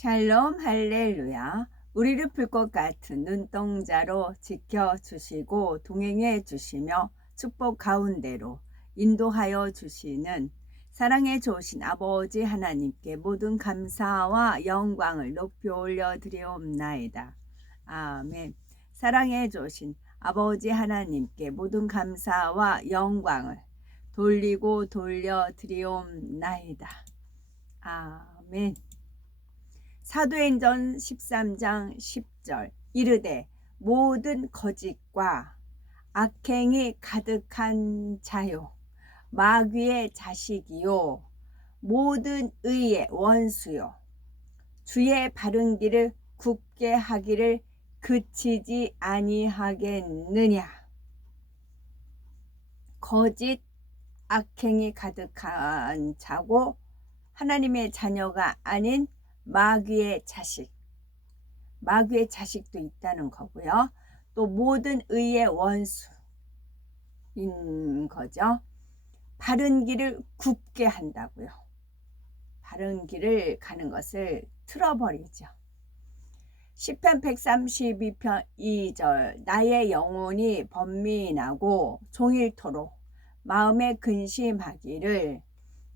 샬롬 할렐루야. 우리를 풀 것 같은 눈동자로 지켜주시고 동행해 주시며 축복 가운데로 인도하여 주시는 사랑에 좋으신 아버지 하나님께 모든 감사와 영광을 높이 올려드리옵나이다. 아멘. 사랑해 주신 아버지 하나님께 모든 감사와 영광을 돌리고 돌려드리옵나이다. 아멘. 사도행전 13장 10절 이르되 모든 거짓과 악행이 가득한 자요 마귀의 자식이요 모든 의의 원수요 주의 바른 길을 굽게 하기를 그치지 아니하겠느냐. 거짓 악행이 가득한 자고 하나님의 자녀가 아닌 마귀의 자식, 마귀의 자식도 있다는 거고요. 또 모든 의의 원수인 거죠. 바른 길을 굽게 한다고요. 바른 길을 가는 것을 틀어버리죠. 시편 132편 2절 나의 영혼이 번민하고 종일토록 마음에 근심하기를.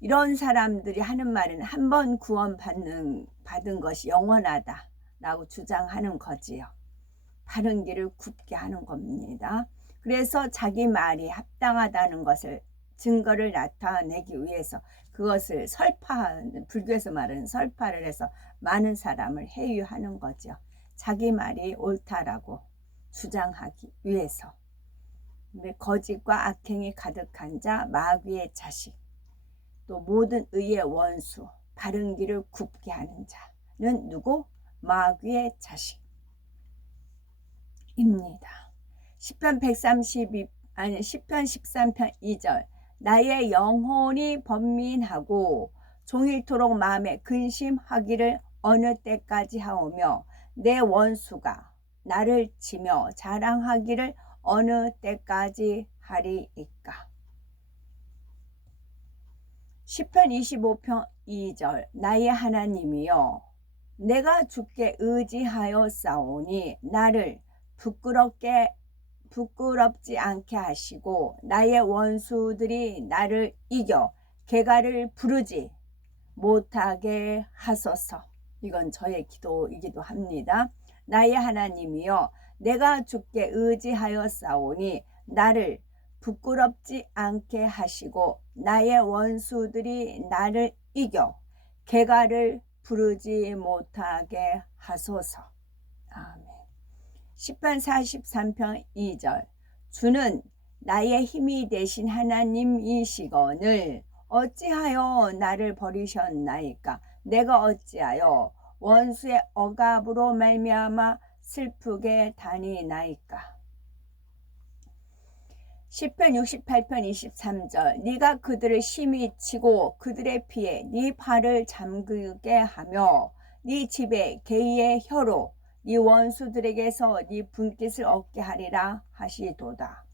이런 사람들이 하는 말은 한 번 구원 받은 것이 영원하다 라고 주장하는 거지요. 바른 길을 굽게 하는 겁니다. 그래서 자기 말이 합당하다는 것을 증거를 나타내기 위해서 그것을 설파하는, 불교에서 말하는 설파를 해서 많은 사람을 해유하는 거죠. 자기 말이 옳다라고 주장하기 위해서. 거짓과 악행이 가득한 자, 마귀의 자식, 또 모든 의의 원수, 바른 길을 굽게 하는 자는 누구? 마귀의 자식입니다. 시편 13편 2절 나의 영혼이 번민하고 종일토록 마음에 근심하기를 어느 때까지 하오며 내 원수가 나를 치며 자랑하기를 어느 때까지 하리이까. 시편 25편 2절 나의 하나님이여 내가 주께 의지하여 싸우니 나를 부끄럽지 않게 하시고 나의 원수들이 나를 이겨 개가를 부르지 못하게 하소서. 이건 저의 기도이기도 합니다. 나의 하나님이여 내가 주께 의지하여 싸우니 나를 부끄럽지 않게 하시고 나의 원수들이 나를 이겨 개가를 부르지 못하게 하소서. 아멘. 시편 43편 2절 주는 나의 힘이 되신 하나님이시거늘 어찌하여 나를 버리셨나이까. 내가 어찌하여 원수의 억압으로 말미암아 슬프게 다니나이까. 시편 68편 23절 네가 그들을 심히 치고 그들의 피에 네 발을 잠그게 하며 네 집에 개의 혀로 네 원수들에게서 네 분깃을 얻게 하리라 하시도다.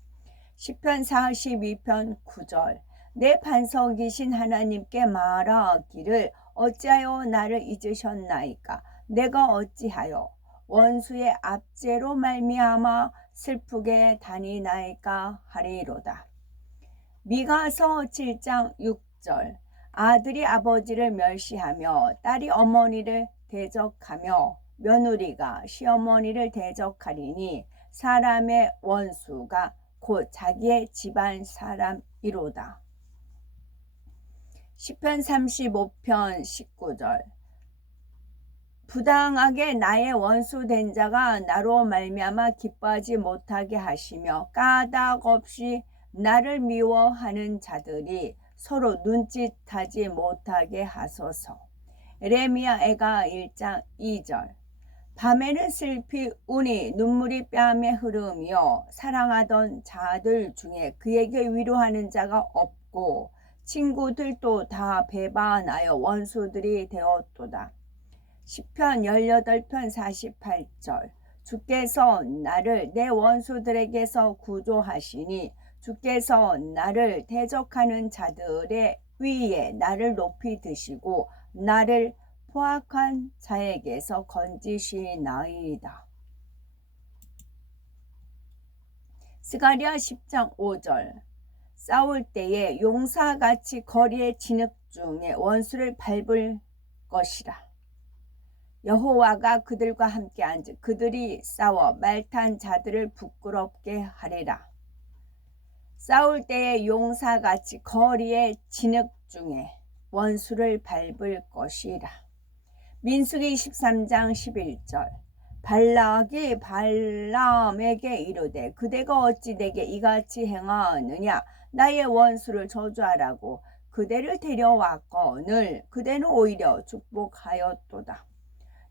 시편 42편 9절 내 반석이신 하나님께 말하기를 어찌하여 나를 잊으셨나이까. 내가 어찌하여 원수의 압제로 말미암아 슬프게 다니나이까 하리로다. 미가서 7장 6절 아들이 아버지를 멸시하며 딸이 어머니를 대적하며 며느리가 시어머니를 대적하리니 사람의 원수가 곧 자기의 집안 사람이로다. 시편 35편 19절 부당하게 나의 원수 된 자가 나로 말미암아 기뻐하지 못하게 하시며 까닭 없이 나를 미워하는 자들이 서로 눈짓하지 못하게 하소서. 에레미야 애가 1장 2절 밤에는 슬피 우니 눈물이 뺨에 흐르며 사랑하던 자들 중에 그에게 위로하는 자가 없고 친구들도 다 배반하여 원수들이 되었도다. 시편 18편 48절 주께서 나를 내 원수들에게서 구조하시니 주께서 나를 대적하는 자들의 위에 나를 높이 드시고 나를 포악한 자에게서 건지시나이다. 스가랴 10장 5절. 싸울 때에 용사같이 거리의 진흙 중에 원수를 밟을 것이라. 여호와가 그들과 함께 앉으 그들이 싸워 말탄 자들을 부끄럽게 하리라. 싸울 때에 용사같이 거리의 진흙 중에 원수를 밟을 것이라. 민수기 23장 11절. 발락이 발람에게 이르되 그대가 어찌 내게 이같이 행하느냐. 나의 원수를 저주하라고 그대를 데려왔거늘 그대는 오히려 축복하였도다.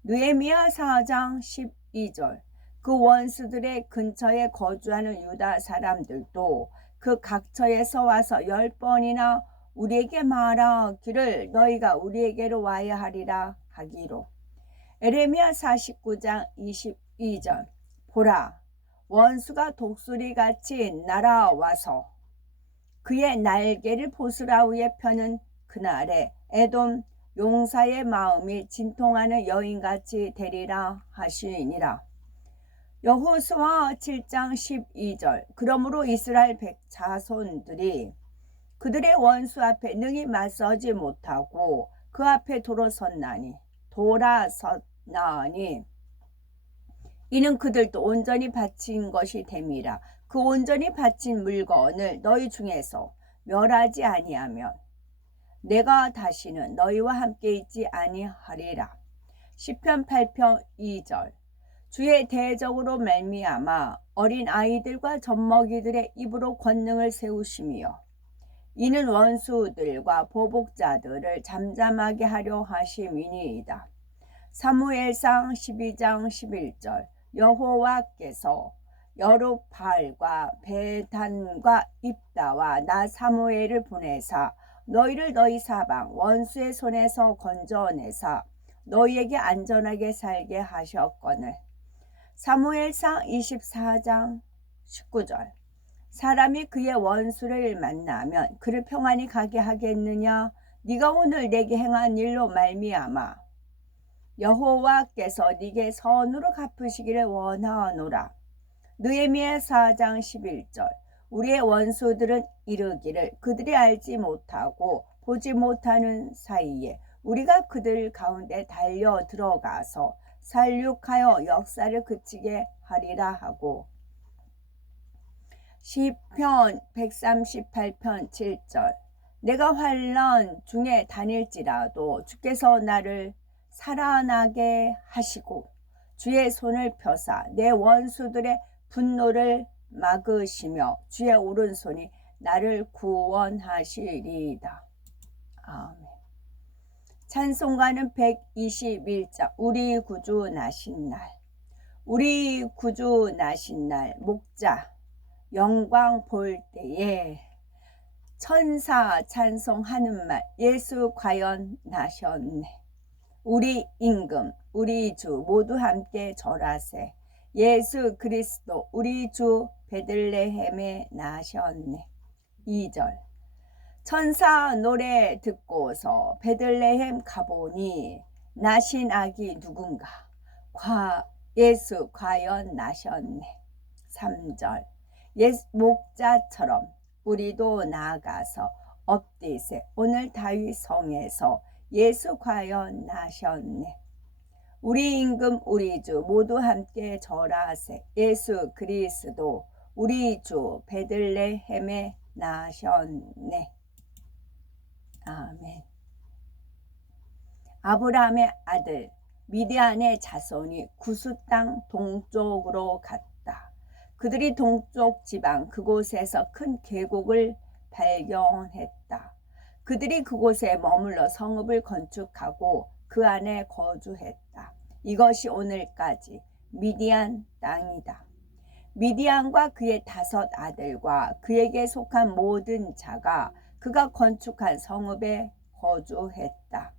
느헤미야 4장 12절. 그 원수들의 근처에 거주하는 유다 사람들도 그 각처에서 와서 10번이나 우리에게 말하기를 너희가 우리에게로 와야 하리라 하기로. 에레미야 49장 22절. 보라, 원수가 독수리같이 날아와서 그의 날개를 보스라우에 펴는 그날에 에돔 용사의 마음이 진통하는 여인같이 되리라 하시니라. 여호수아 7장 12절. 그러므로 이스라엘 백자손들이 그들의 원수 앞에 능히 맞서지 못하고 그 앞에 돌아섰나니 이는 그들도 온전히 바친 것이 됨이라. 그 온전히 바친 물건을 너희 중에서 멸하지 아니하면 내가 다시는 너희와 함께 있지 아니하리라. 시편 8편 2절. 주의 대적으로 말미암아 어린 아이들과 젖먹이들의 입으로 권능을 세우시며 이는 원수들과 보복자들을 잠잠하게 하려 하심이니이다. 사무엘상 12장 11절. 여호와께서 여룹발과 베단과 입다와 나 사무엘을 보내사 너희를 너희 사방 원수의 손에서 건져내사 너희에게 안전하게 살게 하셨거늘. 사무엘상 24장 19절. 사람이 그의 원수를 만나면 그를 평안히 가게 하겠느냐. 네가 오늘 내게 행한 일로 말미암아 여호와께서 네게 선으로 갚으시기를 원하노라. 느헤미야 4장 11절. 우리의 원수들은 이르기를 그들이 알지 못하고 보지 못하는 사이에 우리가 그들 가운데 달려 들어가서 살육하여 역사를 그치게 하리라 하고. 시편 138편 7절. 내가 환난 중에 다닐지라도 주께서 나를 살아나게 하시고 주의 손을 펴사 내 원수들의 분노를 막으시며 주의 오른손이 나를 구원하시리이다. 아멘. 찬송가는 121장. 우리 구주 나신 날. 우리 구주 나신 날 목자 영광 볼 때에 천사 찬송하는 말. 예수 과연 나셨네. 우리 임금 우리 주 모두 함께 절하세. 예수 그리스도 우리 주 베들레헴에 나셨네. 2절. 천사 노래 듣고서 베들레헴 가보니 나신 아기 누군가. 예수 과연 나셨네. 3절. 목자처럼 우리도 나아가서 엎디세. 오늘 다윗 성에서 예수 과연 나셨네. 우리 임금 우리 주 모두 함께 절하세. 예수 그리스도 우리 주 베들레헴에 나셨네. 아멘. 아브라함의 아들 미디안의 자손이 구스 땅 동쪽으로 갔다. 그들이 동쪽 지방 그곳에서 큰 계곡을 발견했다. 그들이 그곳에 머물러 성읍을 건축하고 그 안에 거주했다. 이것이 오늘까지 미디안 땅이다. 미디안과 그의 5 아들과 그에게 속한 모든 자가 그가 건축한 성읍에 거주했다.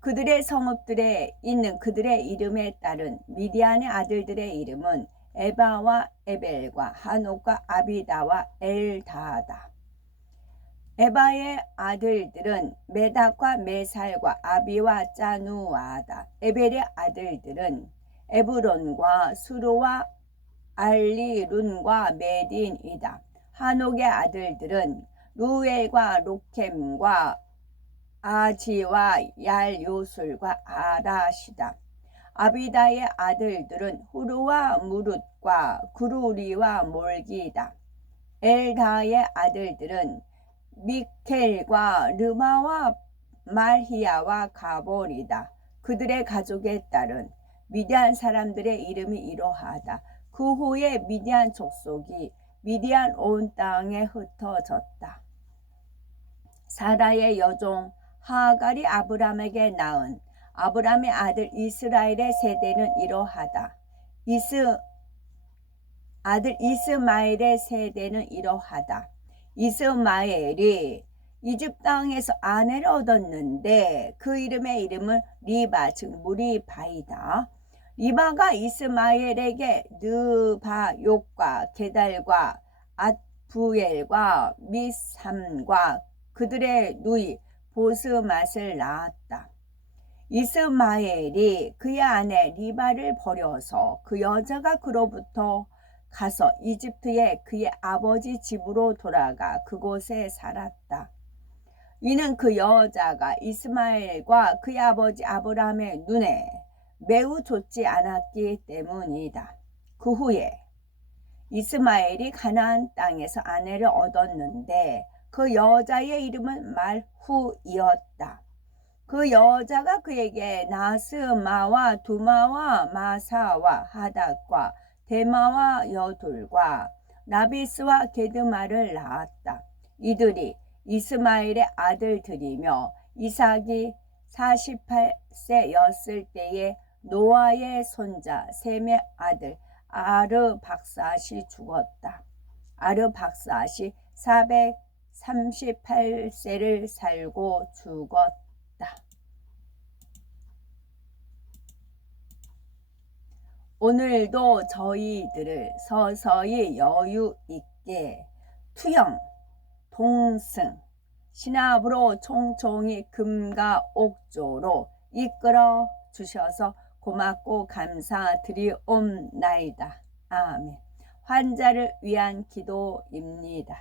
그들의 성읍들에 있는 그들의 이름에 따른 미디안의 아들들의 이름은 에바와 에벨과 하녹과 아비다와 엘다하다. 에바의 아들들은 메닥과 메살과 아비와 짜누아다. 에벨의 아들들은 에브론과 수르와 알리룬과 메딘이다. 하녹의 아들들은 루엘과 로켐과 아지와 얄요술과 아라시다. 아비다의 아들들은 후르와 무룻과 구루리와 몰기다. 엘다의 아들들은 미켈과 르마와 말히야와 가볼이다. 그들의 가족의 딸은 미디안 사람들의 이름이 이러하다. 그 후에 미디안 족속이 미디안 온 땅에 흩어졌다. 사라의 여종 하갈이 아브람에게 낳은 아브람의 아들 이스라엘의 세대는 이러하다. 아들 이스마엘의 세대는 이러하다. 이스마엘이 이집 땅에서 아내를 얻었는데 그 이름은 리바 즉 무리바이다. 리바가 이스마엘에게 느바욕과 게달과 앗부엘과 미삼과 그들의 누이 보스맛을 낳았다. 이스마엘이 그의 아내 리바를 버려서 그 여자가 그로부터 가서 이집트에 그의 아버지 집으로 돌아가 그곳에 살았다. 이는 그 여자가 이스마엘과 그의 아버지 아브라함의 눈에 매우 좋지 않았기 때문이다. 그 후에 이스마엘이 가나안 땅에서 아내를 얻었는데 그 여자의 이름은 말후이었다. 그 여자가 그에게 나스마와 두마와 마사와 하닷과 데마와 여둘과 라비스와 게드마를 낳았다. 이들이 이스마엘의 아들들이며 이삭이 48세였을 때에 노아의 손자 셈의 아들 아르박삿이 죽었다. 아르박삿이 438세를 살고 죽었다. 오늘도 저희들을 서서히 여유 있게 투영, 동승, 신압으로 총총히 금과 옥조로 이끌어 주셔서 고맙고 감사드리옵나이다. 아멘. 환자를 위한 기도입니다.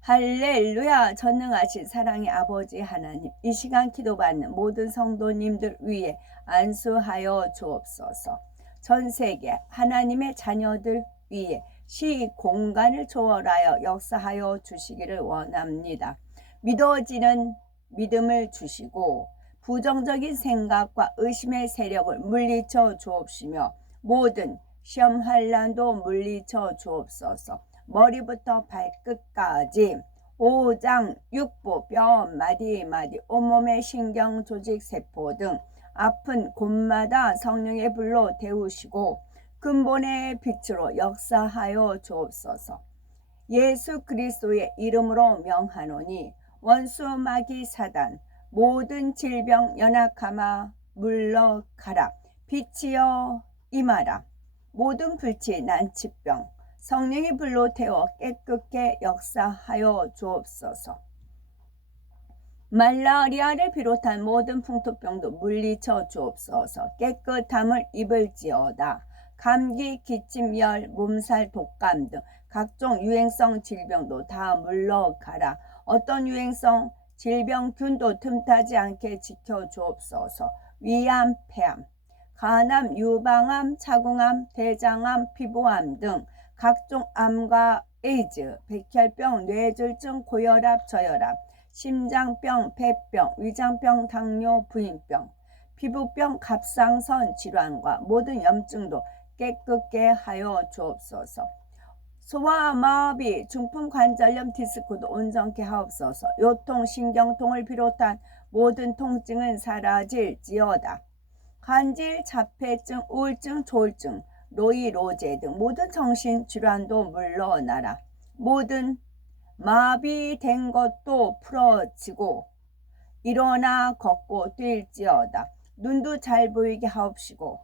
할렐루야. 전능하신 사랑의 아버지 하나님, 이 시간 기도받는 모든 성도님들 위해 안수하여 주옵소서. 전 세계 하나님의 자녀들 위해 시공간을 초월하여 역사하여 주시기를 원합니다. 믿어지는 믿음을 주시고 부정적인 생각과 의심의 세력을 물리쳐 주옵시며 모든 시험 환난도 물리쳐 주옵소서. 머리부터 발끝까지 오장, 육부, 뼈, 마디, 온몸의 신경, 조직, 세포 등 아픈 곳마다 성령의 불로 데우시고 근본의 빛으로 역사하여 주옵소서. 예수 그리스도의 이름으로 명하노니 원수 마귀 사단 모든 질병 연약함아 물러가라. 빛이여 임하라. 모든 불치 난치병 성령의 불로 태워 깨끗게 역사하여 주옵소서. 말라리아를 비롯한 모든 풍토병도 물리쳐 주옵소서. 깨끗함을 입을지어다. 감기, 기침, 열, 몸살, 독감 등 각종 유행성 질병도 다 물러가라. 어떤 유행성 질병균도 틈타지 않게 지켜주옵소서. 위암, 폐암, 간암, 유방암, 차공암, 대장암, 피부암 등 각종 암과 에이즈, 백혈병, 뇌졸중, 고혈압, 저혈압, 심장병, 폐병, 위장병, 당뇨, 부인병, 피부병, 갑상선 질환과 모든 염증도 깨끗게 하여 주옵소서. 소아 마비, 중풍 관절염, 디스크도 온전케 하옵소서. 요통, 신경통을 비롯한 모든 통증은 사라질지어다. 간질, 자폐증, 우울증, 조울증, 노이로제 등 모든 정신질환도 물러나라. 모든 마비된 것도 풀어지고 일어나 걷고 뛸지어다. 눈도 잘 보이게 하옵시고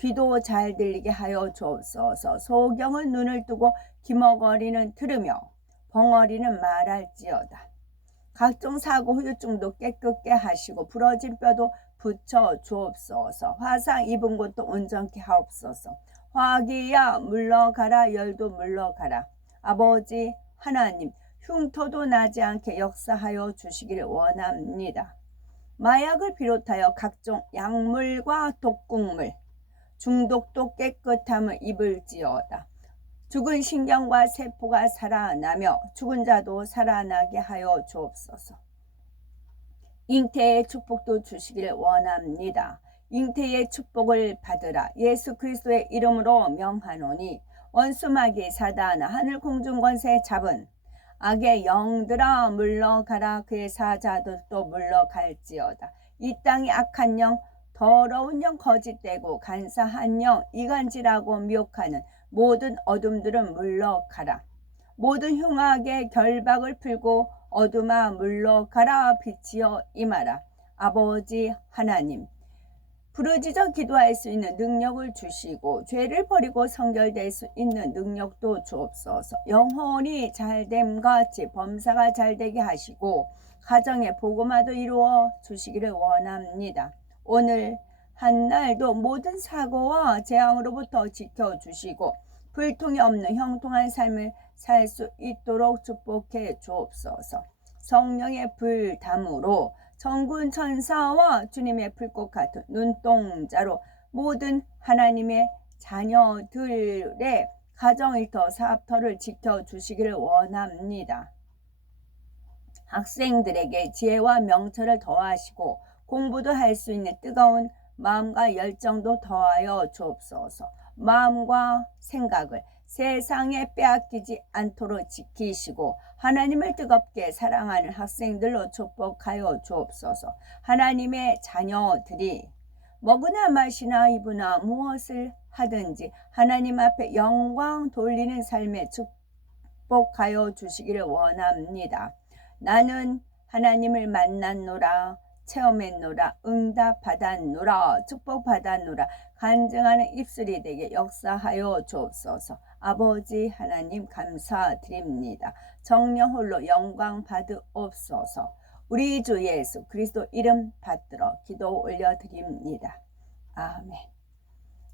귀도 잘 들리게 하여 주옵소서. 소경은 눈을 뜨고 기머거리는 들으며 벙어리는 말할지어다. 각종 사고 후유증도 깨끗게 하시고 부러진 뼈도 붙여 주옵소서. 화상 입은 곳도 온전케 하옵소서. 화기야 물러가라. 열도 물러가라. 아버지 하나님, 흉터도 나지 않게 역사하여 주시기를 원합니다. 마약을 비롯하여 각종 약물과 독극물, 중독도 깨끗함을 입을지어다. 죽은 신경과 세포가 살아나며 죽은 자도 살아나게 하여 주옵소서. 잉태의 축복도 주시기를 원합니다. 잉태의 축복을 받으라. 예수 그리스도의 이름으로 명하노니 원수마귀 사단 하늘 공중 권세 잡은 악의 영들아 물러가라. 그의 사자들도 물러갈지어다. 이 땅의 악한 영, 더러운 영, 거짓되고 간사한 영, 이간질하고 미혹하는 모든 어둠들은 물러가라. 모든 흉악의 결박을 풀고 어둠아 물러가라. 빛이여 임하라. 아버지 하나님, 부르짖어 기도할 수 있는 능력을 주시고 죄를 버리고 성결될 수 있는 능력도 주옵소서. 영혼이 잘됨 같이 범사가 잘되게 하시고 가정의 복음화도 이루어 주시기를 원합니다. 오늘 한날도 모든 사고와 재앙으로부터 지켜주시고 불통이 없는 형통한 삶을 살 수 있도록 축복해 주옵소서. 성령의 불담으로 천군 천사와 주님의 불꽃 같은 눈동자로 모든 하나님의 자녀들의 가정일터 사업터를 지켜주시기를 원합니다. 학생들에게 지혜와 명철을 더하시고 공부도 할 수 있는 뜨거운 마음과 열정도 더하여 주옵소서. 마음과 생각을 세상에 빼앗기지 않도록 지키시고 하나님을 뜨겁게 사랑하는 학생들로 축복하여 주옵소서. 하나님의 자녀들이 먹으나 마시나 입으나 무엇을 하든지 하나님 앞에 영광 돌리는 삶에 축복하여 주시기를 원합니다. 나는 하나님을 만났노라, 체험했노라, 응답받았노라, 축복받았노라, 간증하는 입술이 되게 역사하여 주옵소서. 아버지 하나님 감사드립니다. 정령 홀로 영광 받으옵소서. 우리 주 예수 그리스도 이름 받들어 기도 올려드립니다. 아멘.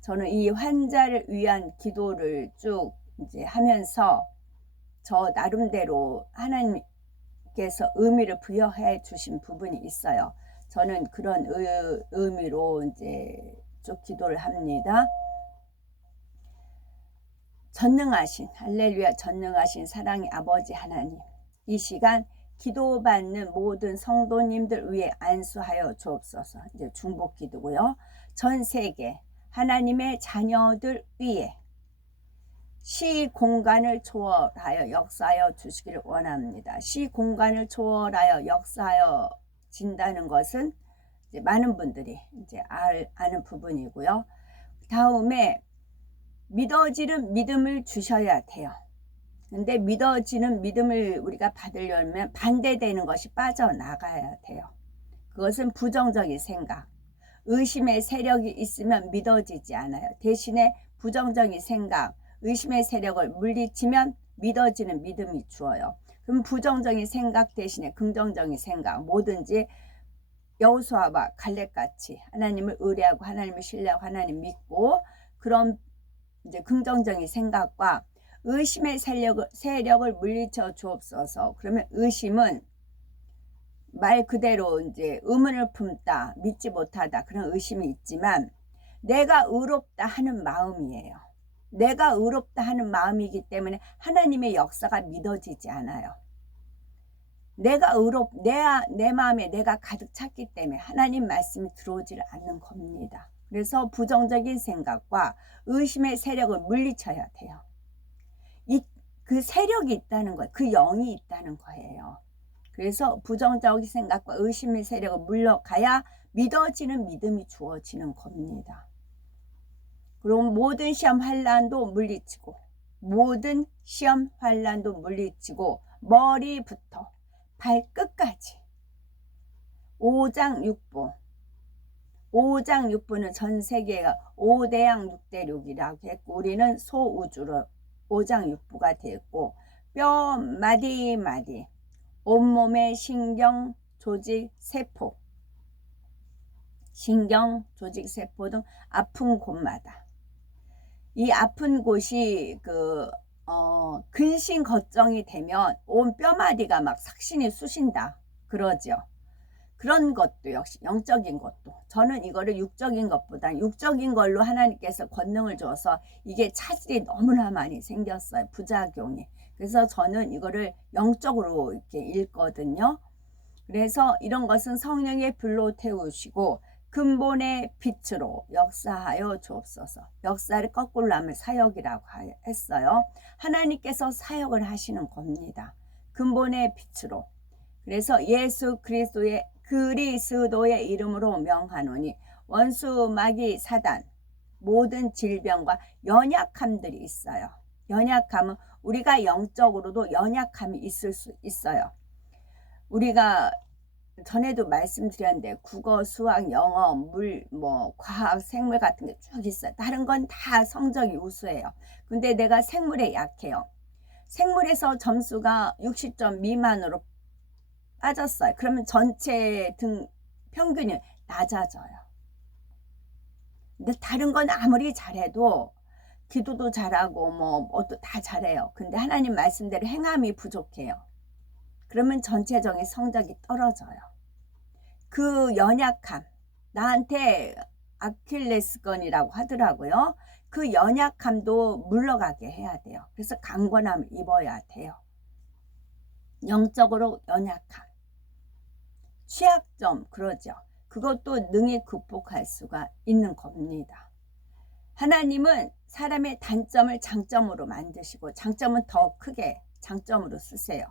저는 이 환자를 위한 기도를 쭉 이제 하면서 저 나름대로 하나님께서 의미를 부여해 주신 부분이 있어요. 저는 그런 의미로 이제 쭉 기도를 합니다. 전능하신, 할렐루야, 전능하신 사랑의 아버지 하나님, 이 시간 기도받는 모든 성도님들 위해 안수하여 주옵소서. 이제 중복 기도고요. 전 세계 하나님의 자녀들 위해 시 공간을 초월하여 역사하여 주시기를 원합니다. 시 공간을 초월하여 역사하여 진다는 것은 이제 많은 분들이 이제 아는 부분이고요. 다음에 믿어지는 믿음을 주셔야 돼요. 근데 믿어지는 믿음을 우리가 받으려면 반대되는 것이 빠져나가야 돼요. 그것은 부정적인 생각, 의심의 세력이 있으면 믿어지지 않아요. 대신에 부정적인 생각, 의심의 세력을 물리치면 믿어지는 믿음이 주어요. 그럼 부정적인 생각 대신에 긍정적인 생각, 뭐든지 여호수아와 갈렙같이 하나님을 의뢰하고 하나님을 신뢰하고 하나님 믿고 그런 이제 긍정적인 생각과 의심의 세력을 물리쳐 주옵소서. 그러면 의심은 말 그대로 이제 의문을 품다, 믿지 못하다 그런 의심이 있지만 내가 의롭다 하는 마음이에요. 내가 의롭다 하는 마음이기 때문에 하나님의 역사가 믿어지지 않아요. 내가 내 마음에 내가 가득 찼기 때문에 하나님 말씀이 들어오지를 않는 겁니다. 그래서 부정적인 생각과 의심의 세력을 물리쳐야 돼요. 그 세력이 있다는 거예요. 그 영이 있다는 거예요. 그래서 부정적인 생각과 의심의 세력을 물러가야 믿어지는 믿음이 주어지는 겁니다. 그럼 모든 시험 환난도 물리치고 모든 시험 환난도 물리치고 머리부터 발끝까지 5장 6부 5장 6부는 전 세계가 5대양 6대륙이라고 했고 우리는 소우주로 5장 6부가 되었고 뼈 마디마디 온몸의 신경, 조직, 세포, 신경, 조직, 세포 등 아픈 곳마다. 이 아픈 곳이 근심 걱정이 되면 온 뼈마디가 막 삭신이 쑤신다 그러죠. 그런 것도 역시 영적인 것도, 저는 이거를 육적인 것보다 육적인 걸로 하나님께서 권능을 줘서 이게 차질이 너무나 많이 생겼어요, 부작용이. 그래서 저는 이거를 영적으로 이렇게 읽거든요. 그래서 이런 것은 성령의 불로 태우시고 근본의 빛으로 역사하여 주옵소서. 역사를 거꾸로 하면 사역이라고 했어요. 하나님께서 사역을 하시는 겁니다. 근본의 빛으로. 그래서 예수 그리스도의 이름으로 명하노니 원수 마귀 사단 모든 질병과 연약함들이 있어요. 연약함은 우리가 영적으로도 연약함이 있을 수 있어요. 우리가 전에도 말씀드렸는데 국어, 수학, 영어, 물, 과학, 생물 같은 게 쭉 있어요. 다른 건 다 성적이 우수해요. 근데 내가 생물에 약해요. 생물에서 점수가 60점 미만으로 빠졌어요. 그러면 전체 등 평균이 낮아져요. 근데 다른 건 아무리 잘해도 기도도 잘하고 뭐도 다 잘해요. 근데 하나님 말씀대로 행함이 부족해요. 그러면 전체적인 성적이 떨어져요. 그 연약함, 나한테 아킬레스건이라고 하더라고요. 그 연약함도 물러가게 해야 돼요. 그래서 강건함을 입어야 돼요. 영적으로 연약함, 취약점, 그러죠. 그것도 능히 극복할 수가 있는 겁니다. 하나님은 사람의 단점을 장점으로 만드시고 장점은 더 크게 장점으로 쓰세요.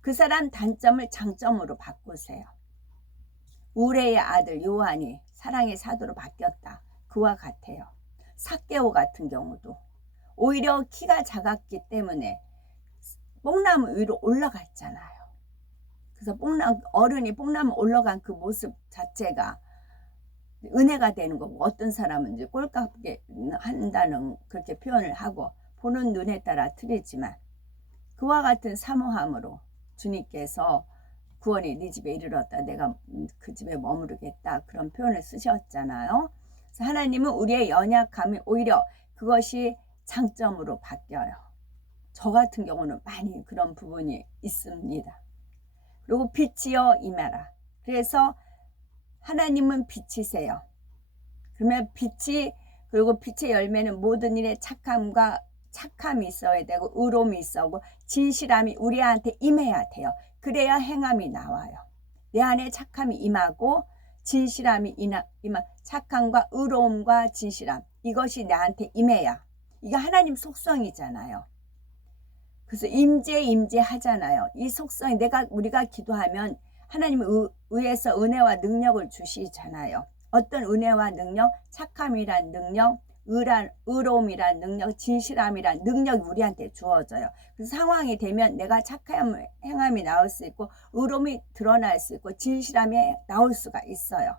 그 사람 단점을 장점으로 바꾸세요. 우레의 아들 요한이 사랑의 사도로 바뀌었다. 그와 같아요. 삭개오 같은 경우도 오히려 키가 작았기 때문에 뽕나무 위로 올라갔잖아요. 그래서 어른이 뽕나무 올라간 그 모습 자체가 은혜가 되는 거고, 어떤 사람은 이제 꼴값게 한다는 그렇게 표현을 하고, 보는 눈에 따라 틀리지만 그와 같은 사모함으로 주님께서 구원이 네 집에 이르렀다, 내가 그 집에 머무르겠다, 그런 표현을 쓰셨잖아요. 그래서 하나님은 우리의 연약함이 오히려 그것이 장점으로 바뀌어요. 저 같은 경우는 많이 그런 부분이 있습니다. 그리고 빛이여 임하라. 그래서 하나님은 빛이세요. 그러면 그리고 빛의 열매는 모든 일에 착함이 있어야 되고 의로움이 있어고 진실함이 우리한테 임해야 돼요. 그래야 행함이 나와요. 내 안에 착함이 임하고 진실함이 착함과 의로움과 진실함, 이것이 나한테 임해야. 이게 하나님 속성이잖아요. 그래서 임재 하잖아요. 이 속성이 우리가 기도하면 하나님 의해서 은혜와 능력을 주시잖아요. 어떤 은혜와 능력? 착함이란 능력, 의로움이란 능력, 진실함이란 능력이 우리한테 주어져요. 그래서 상황이 되면 내가 착함, 행함이 나올 수 있고 의로움이 드러날 수 있고 진실함이 나올 수가 있어요.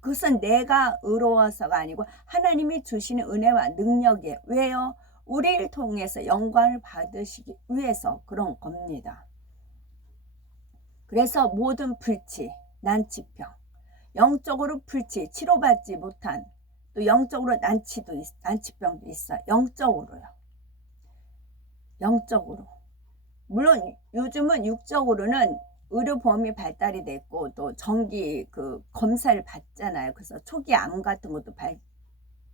그것은 내가 의로워서가 아니고 하나님이 주시는 은혜와 능력이에요. 왜요? 우리를 통해서 영광을 받으시기 위해서 그런 겁니다. 그래서 모든 불치, 난치병, 영적으로 불치, 치료받지 못한, 또 영적으로 난치병도 있어요. 영적으로요. 영적으로. 물론 요즘은 육적으로는 의료보험이 발달이 됐고 또 정기 검사를 받잖아요. 그래서 초기 암 같은 것도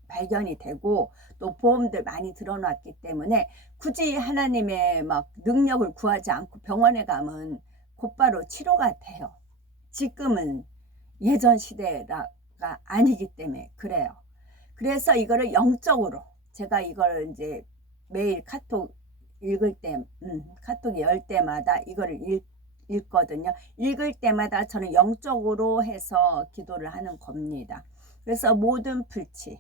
발견이 되고 또 보험들 많이 들어놨기 때문에 굳이 하나님의 능력을 구하지 않고 병원에 가면 곧바로 치료가 돼요. 지금은 예전 시대가 아니기 때문에 그래요. 그래서 이거를 영적으로, 제가 이걸 이제 매일 카톡 읽을 때, 카톡이 열 때마다 이거를 읽거든요. 읽을 때마다 저는 영적으로 해서 기도를 하는 겁니다. 그래서 모든 불치,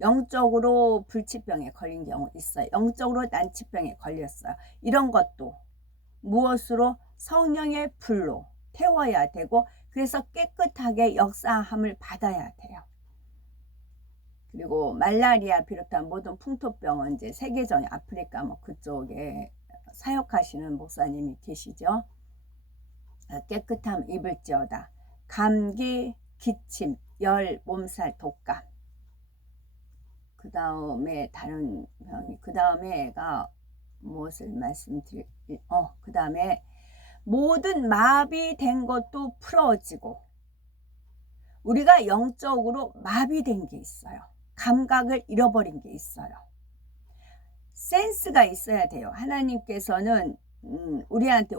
영적으로 불치병에 걸린 경우 있어요. 영적으로 난치병에 걸렸어요. 이런 것도 무엇으로? 성령의 불로 태워야 되고, 그래서 깨끗하게 역사함을 받아야 돼요. 그리고 말라리아 비롯한 모든 풍토병은 이제 세계적인 아프리카 그쪽에 사역하시는 목사님이 계시죠. 깨끗함 입을지어다. 감기, 기침, 열, 몸살, 독감. 그 다음에 다른 병이, 그 다음에가 무엇을 말씀드릴, 그 다음에 모든 마비된 것도 풀어지고, 우리가 영적으로 마비된 게 있어요. 감각을 잃어버린 게 있어요. 센스가 있어야 돼요. 하나님께서는 우리한테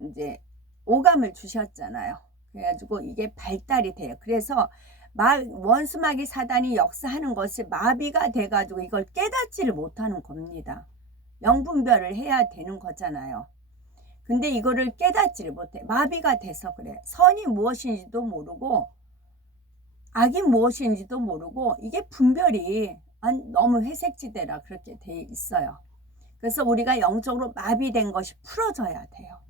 이제 오감을 주셨잖아요. 그래가지고 이게 발달이 돼요. 그래서 원수마귀 사단이 역사하는 것이 마비가 돼가지고 이걸 깨닫지를 못하는 겁니다. 영분별을 해야 되는 거잖아요. 근데 이거를 깨닫지를 못해. 마비가 돼서 그래. 선이 무엇인지도 모르고 악이 무엇인지도 모르고, 이게 분별이 너무 회색지대라 그렇게 돼 있어요. 그래서 우리가 영적으로 마비된 것이 풀어져야 돼요.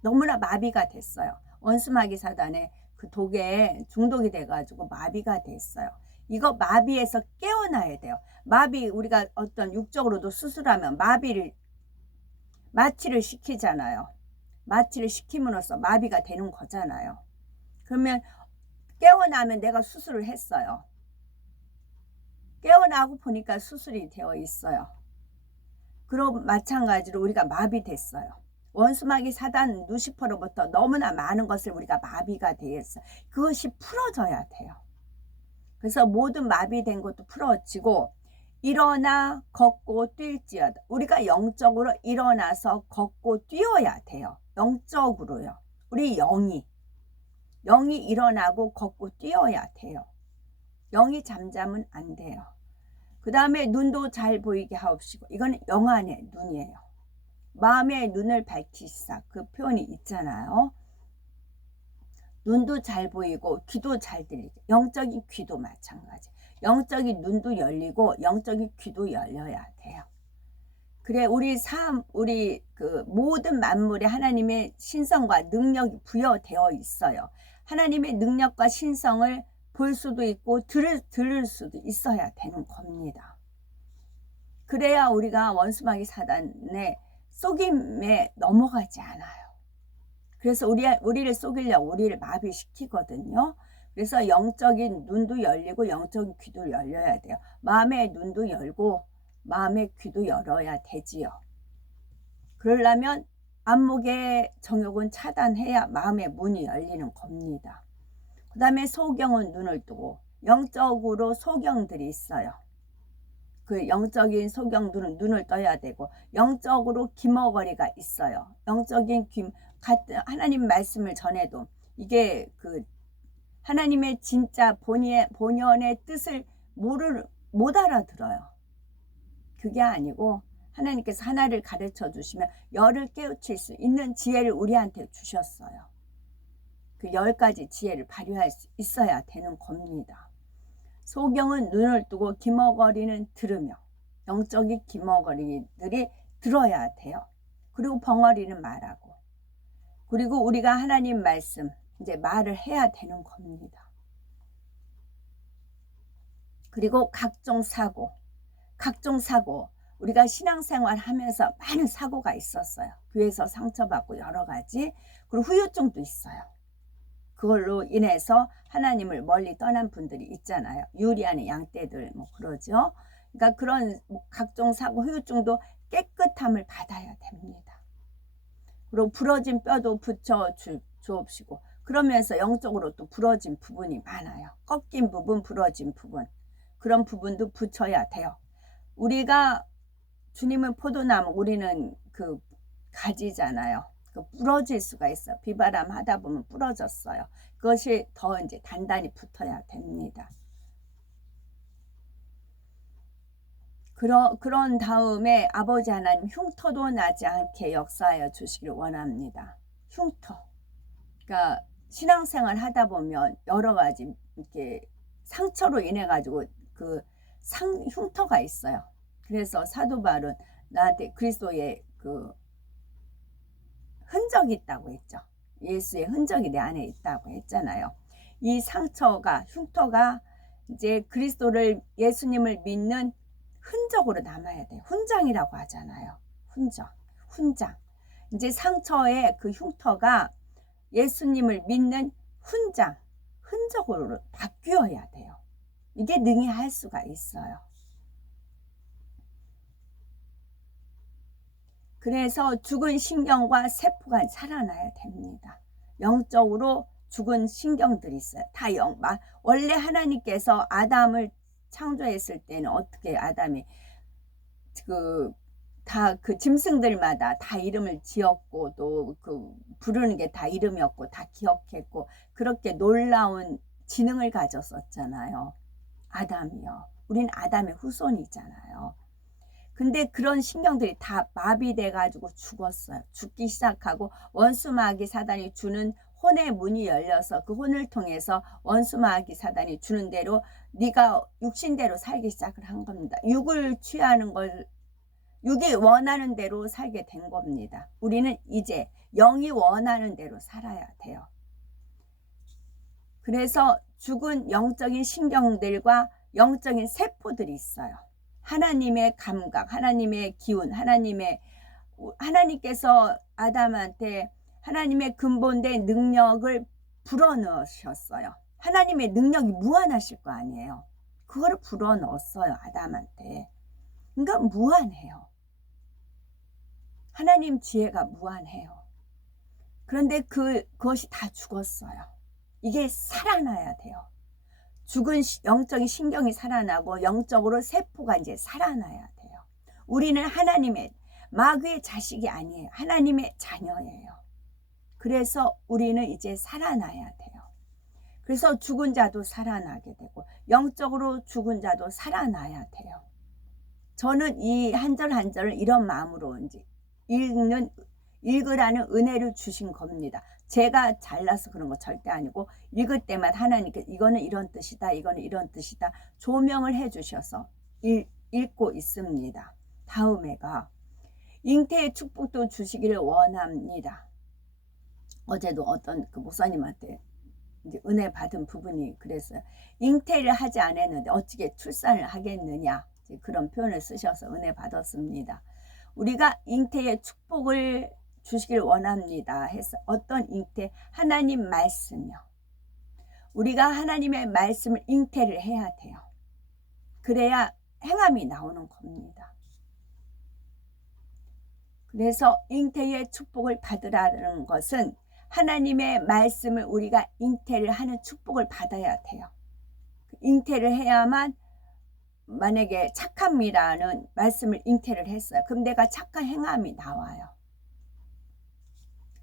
너무나 마비가 됐어요. 원수마귀 사단의 그 독에 중독이 돼가지고 마비가 됐어요. 이거 마비에서 깨어나야 돼요. 마비, 우리가 어떤 육적으로도 수술하면 마취를 시키잖아요. 마취를 시킴으로써 마비가 되는 거잖아요. 그러면 깨어나면 내가 수술을 했어요. 깨어나고 보니까 수술이 되어 있어요. 그럼 마찬가지로 우리가 마비됐어요. 원수마귀 사단 루시퍼로부터 너무나 많은 것을 우리가 마비가 되었어요. 그것이 풀어져야 돼요. 그래서 모든 마비된 것도 풀어지고, 일어나 걷고 뛸지어다. 우리가 영적으로 일어나서 걷고 뛰어야 돼요. 영적으로요. 우리 영이 일어나고 걷고 뛰어야 돼요. 영이 잠자면 안 돼요. 그 다음에 눈도 잘 보이게 하옵시고, 이건 영안의 눈이에요. 마음의 눈을 밝히시사, 그 표현이 있잖아요. 눈도 잘 보이고 귀도 잘 들리게. 영적인 귀도 마찬가지. 영적인 눈도 열리고 영적인 귀도 열려야 돼요. 그래 우리 그 모든 만물에 하나님의 신성과 능력이 부여되어 있어요. 하나님의 능력과 신성을 볼 수도 있고 들을 수도 있어야 되는 겁니다. 그래야 우리가 원수마귀 사단의 속임에 넘어가지 않아요. 그래서 우리를 속이려고 우리를 마비시키거든요. 그래서 영적인 눈도 열리고 영적인 귀도 열려야 돼요. 마음의 눈도 열고 마음의 귀도 열어야 되지요. 그러려면 안목의 정욕은 차단해야 마음의 문이 열리는 겁니다. 그 다음에 소경은 눈을 뜨고, 영적으로 소경들이 있어요. 그 영적인 소경들은 눈을 떠야 되고, 영적으로 기머거리가 있어요. 영적인 하나님 말씀을 전해도 이게 그 하나님의 진짜 본연의 뜻을 못 알아들어요. 그게 아니고 하나님께서 하나를 가르쳐 주시면 열을 깨우칠 수 있는 지혜를 우리한테 주셨어요. 그 10가지 지혜를 발휘할 수 있어야 되는 겁니다. 소경은 눈을 뜨고 기머거리는 들으며, 영적인 기머거리들이 들어야 돼요. 그리고 벙어리는 말하고, 그리고 우리가 하나님 말씀 이제 말을 해야 되는 겁니다. 그리고 각종 사고, 우리가 신앙생활 하면서 많은 사고가 있었어요. 교회에서 상처받고 여러 가지, 그리고 후유증도 있어요. 그걸로 인해서 하나님을 멀리 떠난 분들이 있잖아요. 유리하는 양떼들 뭐 그러죠. 그러니까 그런 각종 사고, 후유증도 깨끗함을 받아야 됩니다. 그리고 부러진 뼈도 붙여 주옵시고, 그러면서 영적으로 또 부러진 부분이 많아요. 꺾인 부분, 부러진 부분, 그런 부분도 붙여야 돼요. 우리가 주님은 포도나무, 우리는 그 가지잖아요. 그 부러질 수가 있어. 비바람 하다 보면 부러졌어요. 그것이 더 이제 단단히 붙어야 됩니다. 그런 다음에 아버지 하나님 흉터도 나지 않게 역사하여 주시기를 원합니다. 흉터. 그러니까 신앙생활 하다 보면 여러 가지 이렇게 상처로 인해 가지고 그 흉터가 있어요. 그래서 사도 바울은 나한테 그리스도의 그 흔적이 있다고 했죠. 예수의 흔적이 내 안에 있다고 했잖아요. 이 흉터가 이제 그리스도를, 예수님을 믿는 흔적으로 남아야 돼요. 훈장이라고 하잖아요. 훈장. 이제 상처의 그 흉터가 예수님을 믿는 흔적으로 바뀌어야 돼요. 이게 능히 할 수가 있어요. 그래서 죽은 신경과 세포가 살아나야 됩니다. 영적으로 죽은 신경들이 있어요. 원래 하나님께서 아담을 창조했을 때는 어떻게 아담이 다 그 짐승들마다 다 이름을 지었고 또 그 부르는 게 다 이름이었고 다 기억했고 그렇게 놀라운 지능을 가졌었잖아요. 아담이요. 우린 아담의 후손이잖아요. 근데 그런 신경들이 다 마비돼 가지고 죽었어요. 죽기 시작하고 원수마귀 사단이 주는 혼의 문이 열려서 그 혼을 통해서 원수마귀 사단이 주는 대로 네가 육신대로 살기 시작을 한 겁니다. 육이 원하는 대로 살게 된 겁니다. 우리는 이제 영이 원하는 대로 살아야 돼요. 그래서 죽은 영적인 신경들과 영적인 세포들이 있어요. 하나님의 감각, 하나님의 기운, 하나님께서 아담한테 하나님의 근본된 능력을 불어넣으셨어요. 하나님의 능력이 무한하실 거 아니에요. 그걸 불어넣었어요, 아담한테. 그러니까 무한해요. 하나님 지혜가 무한해요. 그런데 그것이 다 죽었어요. 이게 살아나야 돼요. 죽은 영적인 신경이 살아나고 영적으로 세포가 이제 살아나야 돼요. 우리는 하나님의 마귀의 자식이 아니에요. 하나님의 자녀예요. 그래서 우리는 이제 살아나야 돼요. 그래서 죽은 자도 살아나게 되고 영적으로 죽은 자도 살아나야 돼요. 저는 이 한 절 한 절을 이런 마음으로 이제 읽으라는 은혜를 주신 겁니다. 제가 잘나서 그런 거 절대 아니고 읽을 때마다 하나님께 이거는 이런 뜻이다, 이거는 이런 뜻이다 조명을 해주셔서 읽고 있습니다. 다음에가 잉태의 축복도 주시기를 원합니다. 어제도 어떤 그 목사님한테 이제 은혜 받은 부분이 그랬어요. 잉태를 하지 않았는데 어떻게 출산을 하겠느냐 그런 표현을 쓰셔서 은혜 받았습니다. 우리가 잉태의 축복을 주시길 원합니다 해서 어떤 잉태? 하나님 말씀이요. 우리가 하나님의 말씀을 잉태를 해야 돼요. 그래야 행함이 나오는 겁니다. 그래서 잉태의 축복을 받으라는 것은 하나님의 말씀을 우리가 잉태를 하는 축복을 받아야 돼요. 잉태를 해야만 만약에 착함이라는 말씀을 잉태를 했어요. 그럼 내가 착한 행함이 나와요.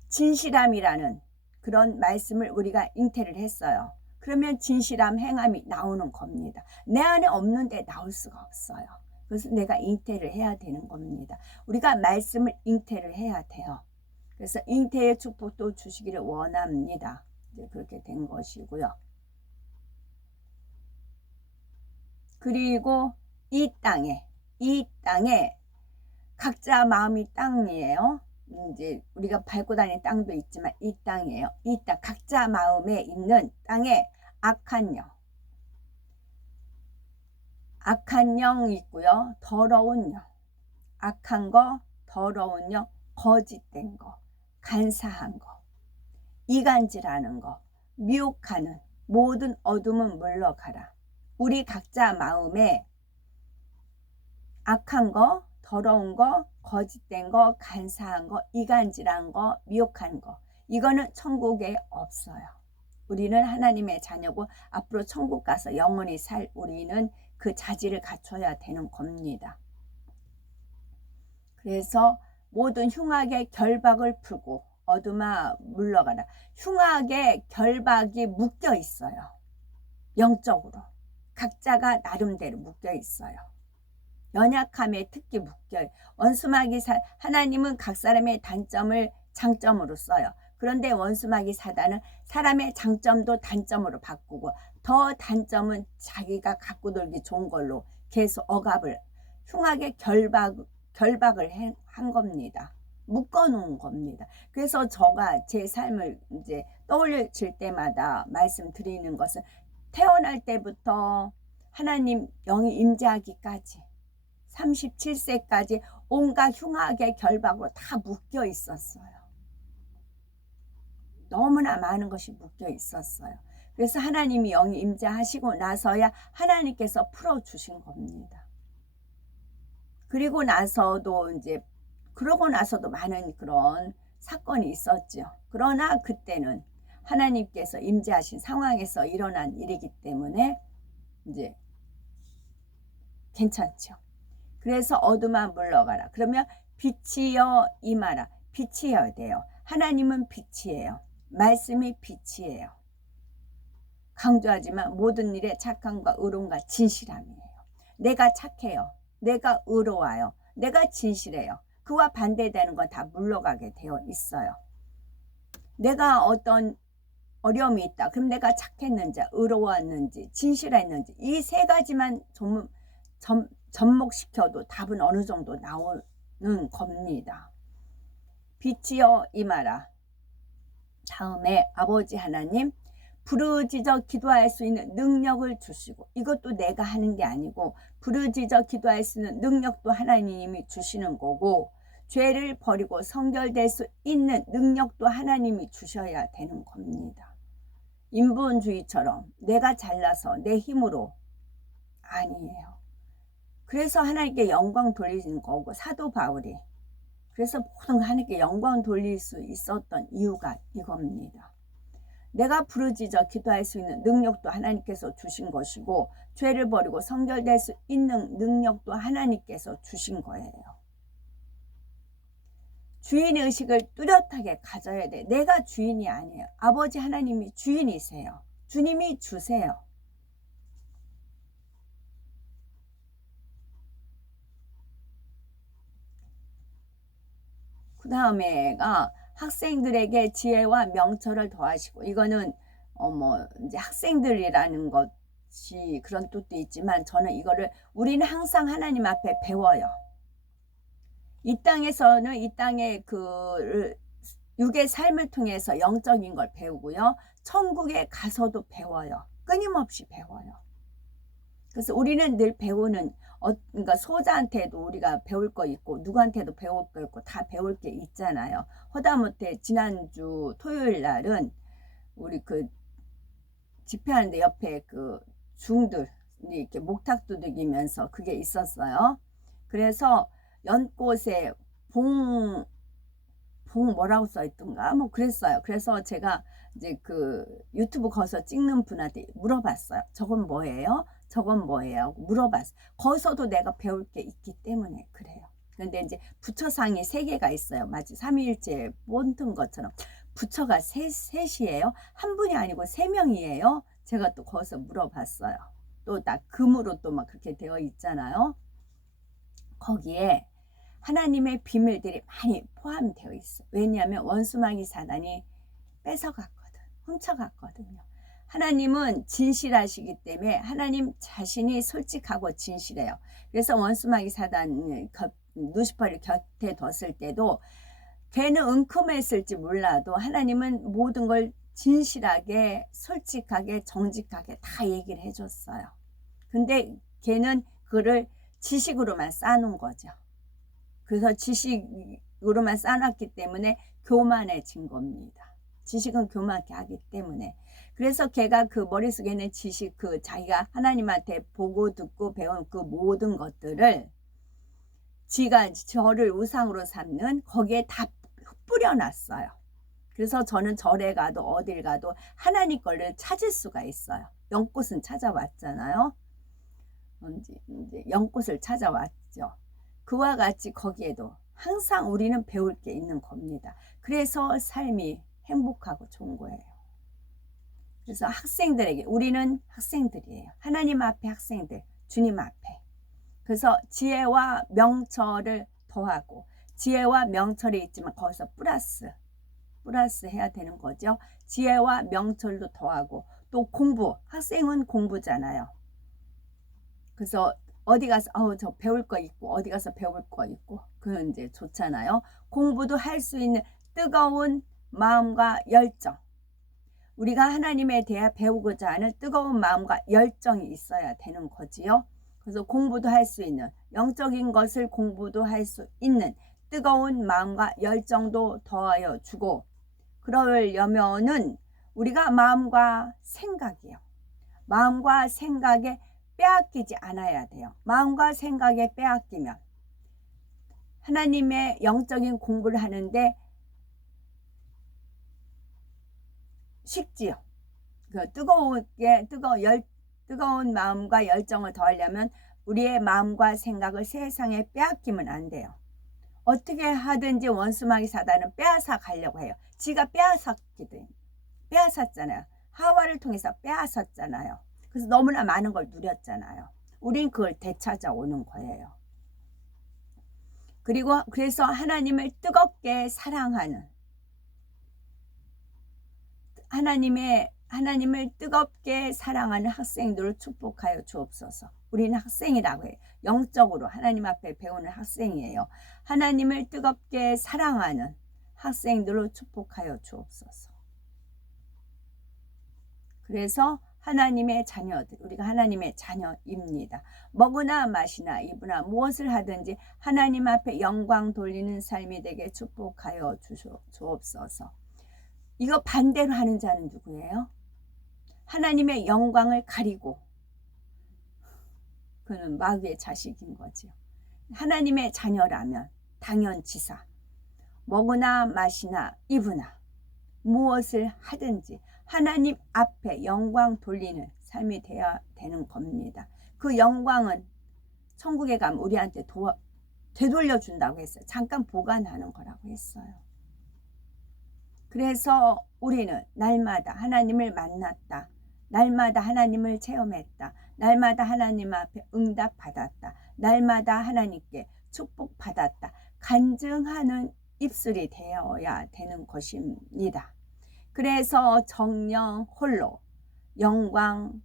진실함이라는 그런 말씀을 우리가 잉태를 했어요. 그러면 진실함, 행함이 나오는 겁니다. 내 안에 없는데 나올 수가 없어요. 그래서 내가 잉태를 해야 되는 겁니다. 우리가 말씀을 잉태를 해야 돼요. 그래서 잉태의 축복도 주시기를 원합니다. 이제 그렇게 된 것이고요. 그리고 이 땅에 각자 마음이 땅이에요. 이제 우리가 밟고 다니는 땅도 있지만 이 땅이에요. 이 땅 각자 마음에 있는 땅에 악한 영이 있고요. 더러운 영, 악한 거, 더러운 영, 거짓된 거, 간사한 거, 이간질하는 거, 미혹하는 모든 어둠은 물러가라. 우리 각자 마음에 악한 거, 더러운 거, 거짓된 거, 간사한 거, 이간질한 거, 미혹한 거 이거는 천국에 없어요. 우리는 하나님의 자녀고 앞으로 천국 가서 영원히 살 우리는 그 자질을 갖춰야 되는 겁니다. 그래서 모든 흉악의 결박을 풀고 어둠아 물러가라. 흉악의 결박이 묶여 있어요. 영적으로 각자가 나름대로 묶여 있어요. 연약함에 특히 묶여요. 원수마귀 하나님은 각 사람의 단점을 장점으로 써요. 그런데 원수마귀 사단은 사람의 장점도 단점으로 바꾸고 더 단점은 자기가 갖고 놀기 좋은 걸로 계속 흉악의 결박을 한 겁니다. 묶어놓은 겁니다. 그래서 제가 제 삶을 이제 떠올릴 때마다 말씀드리는 것은 태어날 때부터 하나님 영이 임재하기까지 37세까지 온갖 흉악의 결박으로 다 묶여 있었어요. 너무나 많은 것이 묶여 있었어요. 그래서 하나님이 영이 임재하시고 나서야 하나님께서 풀어주신 겁니다. 그리고 나서도 이제 그러고 나서도 많은 그런 사건이 있었죠. 그러나 그때는 하나님께서 임재하신 상황에서 일어난 일이기 때문에 이제 괜찮죠. 그래서 어둠아 물러가라. 그러면 빛이여 임하라. 빛이어야 돼요. 하나님은 빛이에요. 말씀이 빛이에요. 강조하지만 모든 일에 착함과 의로움과 진실함이에요. 내가 착해요. 내가 의로워요. 내가 진실해요. 그와 반대되는 건 다 물러가게 되어 있어요. 내가 어떤 어려움이 있다. 그럼 내가 착했는지, 의로웠는지, 진실했는지 이 세 가지만 접목시켜도 답은 어느 정도 나오는 겁니다. 빛이여 임하라. 다음에 아버지 하나님 부르짖어 기도할 수 있는 능력을 주시고, 이것도 내가 하는 게 아니고 부르짖어 기도할 수 있는 능력도 하나님이 주시는 거고, 죄를 버리고 성결될 수 있는 능력도 하나님이 주셔야 되는 겁니다. 인본주의처럼 내가 잘나서 내 힘으로 아니에요. 그래서 하나님께 영광 돌리는 거고, 사도 바울이 그래서 모든 하나님께 영광 돌릴 수 있었던 이유가 이겁니다. 내가 부르짖어 기도할 수 있는 능력도 하나님께서 주신 것이고, 죄를 버리고 성결될 수 있는 능력도 하나님께서 주신 거예요. 주인의식을 뚜렷하게 가져야 돼. 내가 주인이 아니에요. 아버지 하나님이 주인이세요. 주님이 주세요. 그 다음에가 학생들에게 지혜와 명철을 더하시고, 이거는 이제 학생들이라는 것이 그런 뜻도 있지만, 저는 이거를 우리는 항상 하나님 앞에 배워요. 이 땅에서는 이 땅의 그 육의 삶을 통해서 영적인 걸 배우고요. 천국에 가서도 배워요. 끊임없이 배워요. 그래서 우리는 늘 배우는, 그러니까 소자한테도 우리가 배울 거 있고, 누구한테도 배울 거 있고, 다 배울 게 있잖아요. 허다못해 지난주 토요일 날은 우리 그 집회하는데 옆에 그 중들이 이렇게 목탁 두들기면서 그게 있었어요. 그래서 연꽃에 봉 뭐라고 써있던가 뭐 그랬어요. 그래서 제가 이제 그 유튜브 거기서 찍는 분한테 물어봤어요. 저건 뭐예요? 저건 뭐예요? 물어봤어요. 거기서도 내가 배울 게 있기 때문에 그래요. 근데 이제 부처상이 3개가 있어요. 마치 삼위일체 본뜬 것처럼 부처가 셋이에요. 한 분이 아니고 3명이에요. 제가 또 거기서 물어봤어요. 또 나 금으로 또 막 그렇게 되어 있잖아요. 거기에 하나님의 비밀들이 많이 포함되어 있어. 왜냐하면 원수마귀 사단이 뺏어갔거든, 훔쳐갔거든요. 하나님은 진실하시기 때문에 하나님 자신이 솔직하고 진실해요. 그래서 원수마귀 사단 루시퍼를 곁에 뒀을 때도 걔는 은큼했을지 몰라도 하나님은 모든 걸 진실하게, 솔직하게, 정직하게 다 얘기를 해줬어요. 근데 걔는 그를 지식으로만 쌓아놓은 거죠. 그래서 지식으로만 쌓아놨기 때문에 교만해진 겁니다. 지식은 교만하게 하기 때문에. 그래서 걔가 그 머릿속에 있는 지식, 그 자기가 하나님한테 보고 듣고 배운 그 모든 것들을 지가 저를 우상으로 삼는 거기에 다 뿌려놨어요. 그래서 저는 절에 가도 어딜 가도 하나님 거를 찾을 수가 있어요. 연꽃은 찾아왔잖아요. 이제 연꽃을 찾아왔죠. 그와 같이 거기에도 항상 우리는 배울 게 있는 겁니다. 그래서 삶이 행복하고 좋은 거예요. 그래서 학생들에게, 우리는 학생들이에요. 하나님 앞에 학생들, 주님 앞에. 그래서 지혜와 명철을 더하고, 지혜와 명철이 있지만 거기서 플러스 해야 되는 거죠. 지혜와 명철도 더하고, 또 공부, 학생은 공부잖아요. 그래서 어디 가서 저 배울 거 있고, 어디 가서 배울 거 있고, 그건 이제 좋잖아요. 공부도 할 수 있는 뜨거운 마음과 열정, 우리가 하나님에 대해 배우고자 하는 뜨거운 마음과 열정이 있어야 되는 거지요. 그래서 공부도 할 수 있는, 영적인 것을 공부도 할 수 있는 뜨거운 마음과 열정도 더하여 주고, 그러려면은 우리가 마음과 생각이요. 마음과 생각에 빼앗기지 않아야 돼요. 마음과 생각에 빼앗기면 하나님의 영적인 공부를 하는데 식지요. 그 뜨거운 마음과 열정을 더하려면 우리의 마음과 생각을 세상에 빼앗기면 안 돼요. 어떻게 하든지 원수마귀 사단은 빼앗아 가려고 해요. 지가 빼앗았잖아요. 하와를 통해서 빼앗았잖아요. 그래서 너무나 많은 걸 누렸잖아요. 우린 그걸 되찾아오는 거예요. 그리고 그래서 하나님을 뜨겁게 사랑하는, 하나님을 뜨겁게 사랑하는 학생들을 축복하여 주옵소서. 우리는 학생이라고 해요. 영적으로 하나님 앞에 배우는 학생이에요. 하나님을 뜨겁게 사랑하는 학생들을 축복하여 주옵소서. 그래서 하나님의 자녀들, 우리가 하나님의 자녀입니다. 먹으나 마시나 입으나 무엇을 하든지 하나님 앞에 영광 돌리는 삶이 되게 축복하여 주옵소서. 이거 반대로 하는 자는 누구예요? 하나님의 영광을 가리고, 그는 마귀의 자식인 거죠. 하나님의 자녀라면 당연지사 먹으나 마시나 입으나 무엇을 하든지 하나님 앞에 영광 돌리는 삶이 되어야 되는 겁니다. 그 영광은 천국에 가면 우리한테 되돌려준다고 했어요. 잠깐 보관하는 거라고 했어요. 그래서 우리는 날마다 하나님을 만났다. 날마다 하나님을 체험했다. 날마다 하나님 앞에 응답받았다. 날마다 하나님께 축복받았다. 간증하는 입술이 되어야 되는 것입니다. 그래서 정령 홀로 영광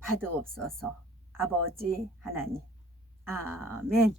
받으옵소서. 아버지 하나님. 아멘.